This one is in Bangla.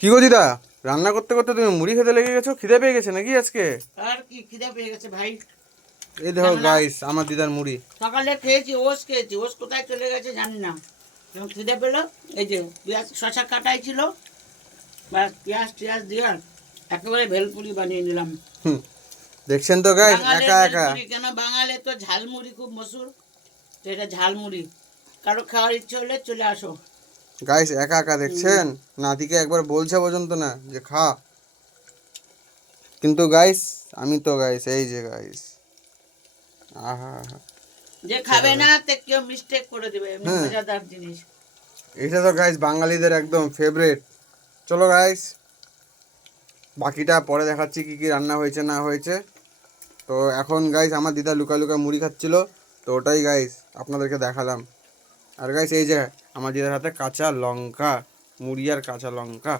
কি গো দিদা, রান্না করতে করতে তুমি মুড়ি খেতে লেগে গেছো? খিদে পেয়ে গেছে নাকি আজকে? আর কি খিদে পেয়ে গেছে ভাই। এই দেখো কেননা গাইস, আমার দিদার মুড়ি। সকালে খেয়েছি, ওস কোথায় চলে গেছে জানি না। যখন খিদে পেলো, এই যে পেঁয়াজ শশা কাটাই ছিল, ব্যাস পেঁয়াজ টিয়াজ দিয়ে একেবারে ভেলপুরি বানিয়ে নিলাম। হুম, দেখছেন তো গাইস, বাঙালের একা একা। ভেলপুরি কেন, বাঙালে তো ঝালমুড়ি খুব মশুর, তো এটা ঝালমুড়ি। কারো খাওয়ার ইচ্ছে হলে চলে আসো। গাইস একা একা হুম। দেখছেন, নাতিকে একবার বলছে পর্যন্ত না যে খা। কিন্তু গাইস, আমি তো গাইস, এই যে গাইস, আহা আহা, যে চলো খাবে না গাইস। তে কেউ মিস্টেক করে দেবে, এমনি হ্যাঁ, মজাদার জিনিস। এটা তো গাইস বাঙালিদের একদম ফেভারিট। চলো গাইস, বাকিটা পরে দেখাচ্ছি কি কি রান্না হয়েছে না হয়েছে। তো এখন গাইস আমার দিদা লুকা লুকা মুড়ি খাচ্ছিল, তো ওটাই গাইস আপনাদেরকে দেখালাম। আর গাইস এই যে আমার দিদার হাতে কাঁচা লঙ্কা, মুড়ি আর কাঁচা লঙ্কা।